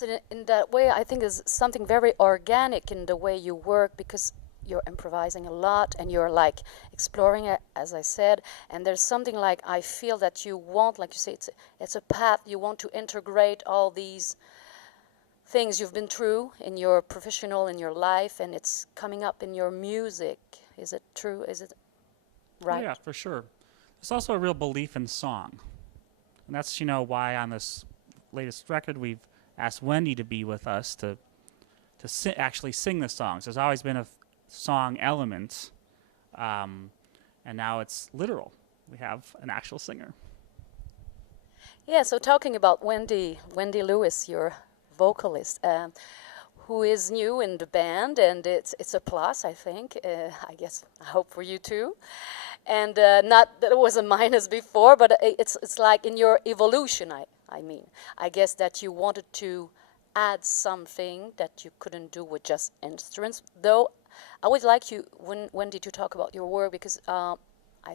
Yes, in that way, I think there's something very organic in the way you work because you're improvising a lot and you're like exploring it, as I said. And there's something like I feel that you want, like you say, it's a path. You want to integrate all these things you've been through in your professional, in your life, and it's coming up in your music. Is it true? Is it Oh right? yeah, for sure. There's also a real belief in song, and that's why on this latest record we've asked Wendy to be with us to actually sing the songs. There's always been a song element, um, and now it's literal. We have an actual singer. Yeah, so talking about Wendy Lewis, your vocalist, who is new in the band, and it's a plus, I think. I guess I hope for you too, and not that it was a minus before, but it's like in your evolution. I mean, I guess that you wanted to add something that you couldn't do with just instruments. Though I would like you when did you talk about your work because I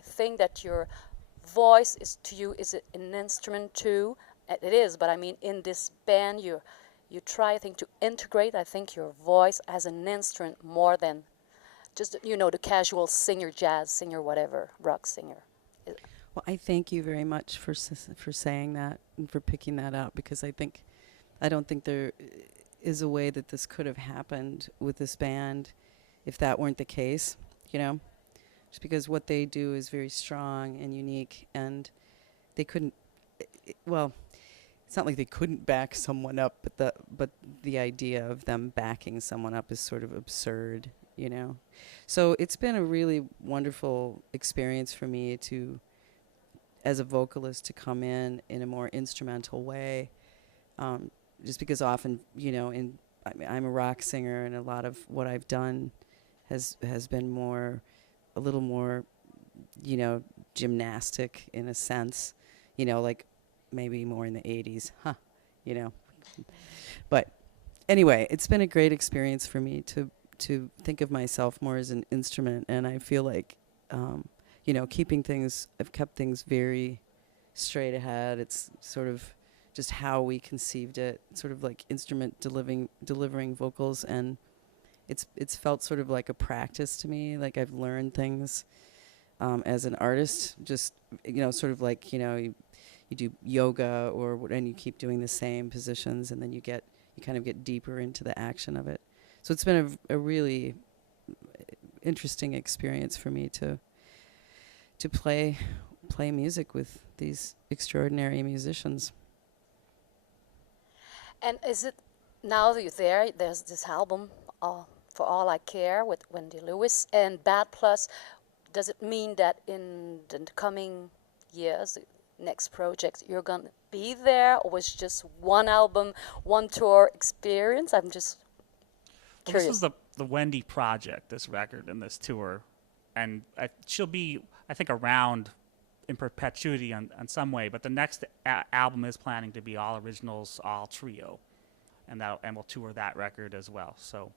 think that your voice is to you is an instrument too. It is, but I mean in this band you try I think to integrate I think your voice as an instrument more than just the casual singer, jazz singer, whatever, rock singer. Well, I thank you very much for saying that and for picking that up because I don't think there is a way that this could have happened with this band if that weren't the case, just because what they do is very strong and unique and they couldn't, well, it's not like they couldn't back someone up, but the idea of them backing someone up is sort of absurd, So it's been a really wonderful experience for me as a vocalist, to come in a more instrumental way, just because often, I'm a rock singer, and a lot of what I've done has been a little more, gymnastic in a sense, like maybe more in the 80s, you know. But anyway, it's been a great experience for me to think of myself more as an instrument, and I feel like, I've kept things very straight ahead. It's sort of just how we conceived it, sort of like instrument delivering vocals, and it's felt sort of like a practice to me. Like I've learned things as an artist, just sort of like you do yoga and you keep doing the same positions, and then you kind of get deeper into the action of it. So it's been a really interesting experience for me to play music with these extraordinary musicians. And is it now that you're there's this album, For All I Care with Wendy Lewis and Bad Plus. Does it mean that in the coming years, next projects, you're going to be there, or was just one album, one tour experience? I'm just curious. This is the Wendy project, this record and this tour. And she'll be, I think, around in perpetuity on some way. But the next album is planning to be all originals, all trio. And we'll tour that record as well. So,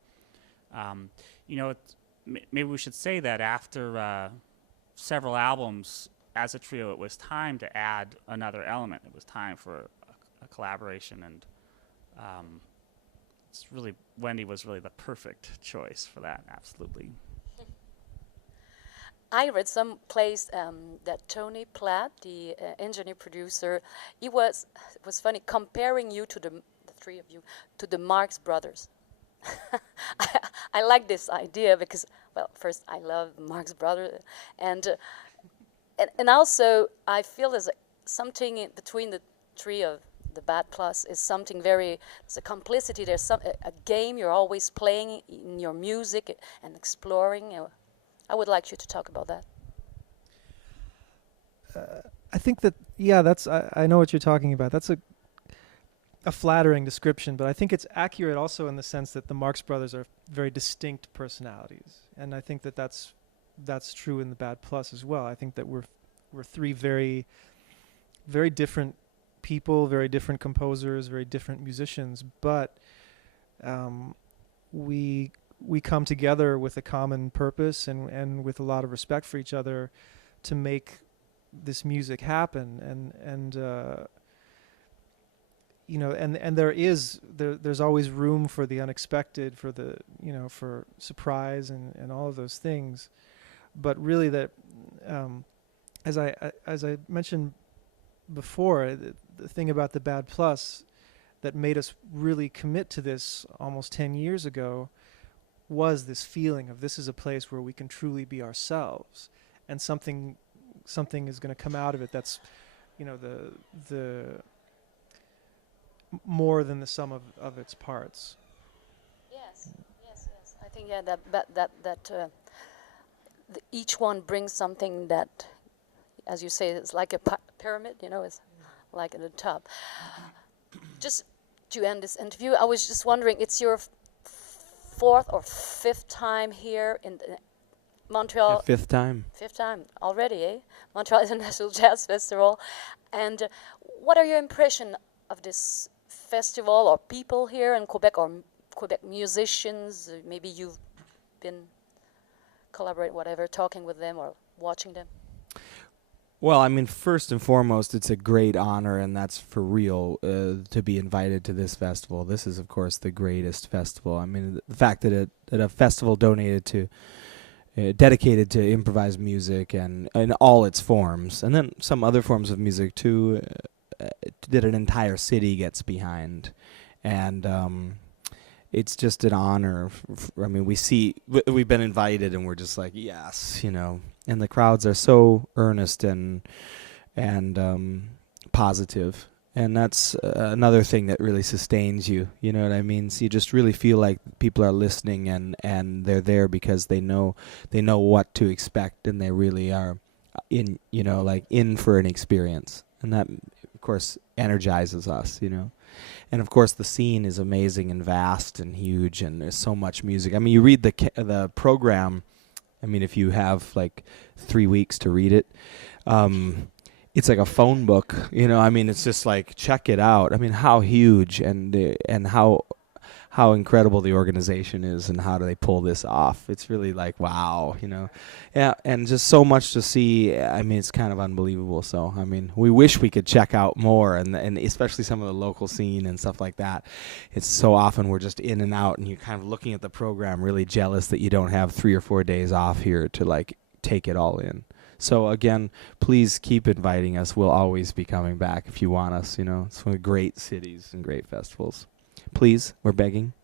maybe we should say that after several albums as a trio, it was time to add another element. It was time for a collaboration, and Wendy was really the perfect choice for that. Absolutely. I read some place that Tony Platt, the engineer producer, it was funny comparing you to the three of you to the Marx Brothers. I like this idea because, well, first I love Marx Brothers, and also I feel there's something in between the three of the Bad Plus is something very, there's a complicity, there's a game you're always playing in your music and exploring. I would like you to talk about that. I think that, yeah, I know what you're talking about. That's a flattering description, but I think it's accurate also in the sense that the Marx Brothers are very distinct personalities, and I think that that's true in the Bad Plus as well. I think that we're three very, very different people, very different composers, very different musicians, but we come together with a common purpose and with a lot of respect for each other to make this music happen, and and there's always room for the unexpected, for the for surprise and all of those things, but really that as I mentioned before, the thing about the Bad Plus that made us really commit to this almost 10 years ago was this feeling of this is a place where we can truly be ourselves, and something is going to come out of it that's the more than the sum of its parts. Yes, yes, yes. I think each one brings something that, as you say, it's like a pyramid. It's like in the top. Just to end this interview, I was just wondering, it's your fourth or fifth time here in Montreal. Yeah, fifth time. Fifth time already, eh? Montreal International Jazz Festival. And what are your impression of this festival, or people here in Quebec, or Quebec musicians? Maybe you've been talking with them or watching them. Well, I mean, first and foremost, it's a great honor, and that's for real, to be invited to this festival. This is, of course, the greatest festival. I mean, the fact that a festival dedicated to improvised music and in all its forms, and then some other forms of music too, that an entire city gets behind, and it's just an honor. I mean, we've been invited, and we're just like, yes, and the crowds are so earnest and positive, and that's another thing that really sustains you. You know what I mean? So you just really feel like people are listening, and they're there because they know what to expect, and they really are in for an experience, and that, of course, energizes us. And of course, the scene is amazing and vast and huge, and there's so much music. I mean, you read the program. I mean, if you have like 3 weeks to read it, it's like a phone book. I mean, it's just like, check it out. I mean, how huge and how incredible the organization is, and how do they pull this off? It's really like, wow, Yeah, and just so much to see. I mean, it's kind of unbelievable. So, I mean, we wish we could check out more, and especially some of the local scene and stuff like that. It's so often we're just in and out, and you're kind of looking at the program really jealous that you don't have 3 or 4 days off here to like take it all in. So again, please keep inviting us. We'll always be coming back if you want us. It's one of the great cities and great festivals. Please, we're begging.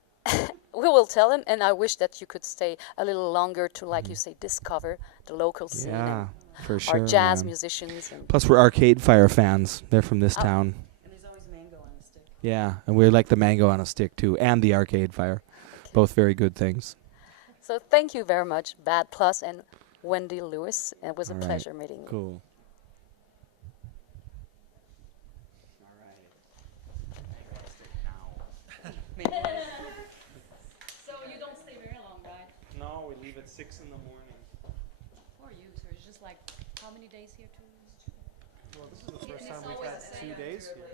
We will tell him, and I wish that you could stay a little longer to, like you say, discover the local scene. Yeah, for sure. Our jazz musicians. Plus, we're Arcade Fire fans. They're from this town. And there's always mango on a stick. Yeah, and we like the mango on a stick too, and the Arcade Fire. Both very good things. So thank you very much, Bad Plus and Wendy Lewis. It was a pleasure meeting you. Cool. So you don't stay very long, right? No, we leave at 6 in the morning. For you, so it's just like, how many days here? Well, this is the first time we've had 2 days here.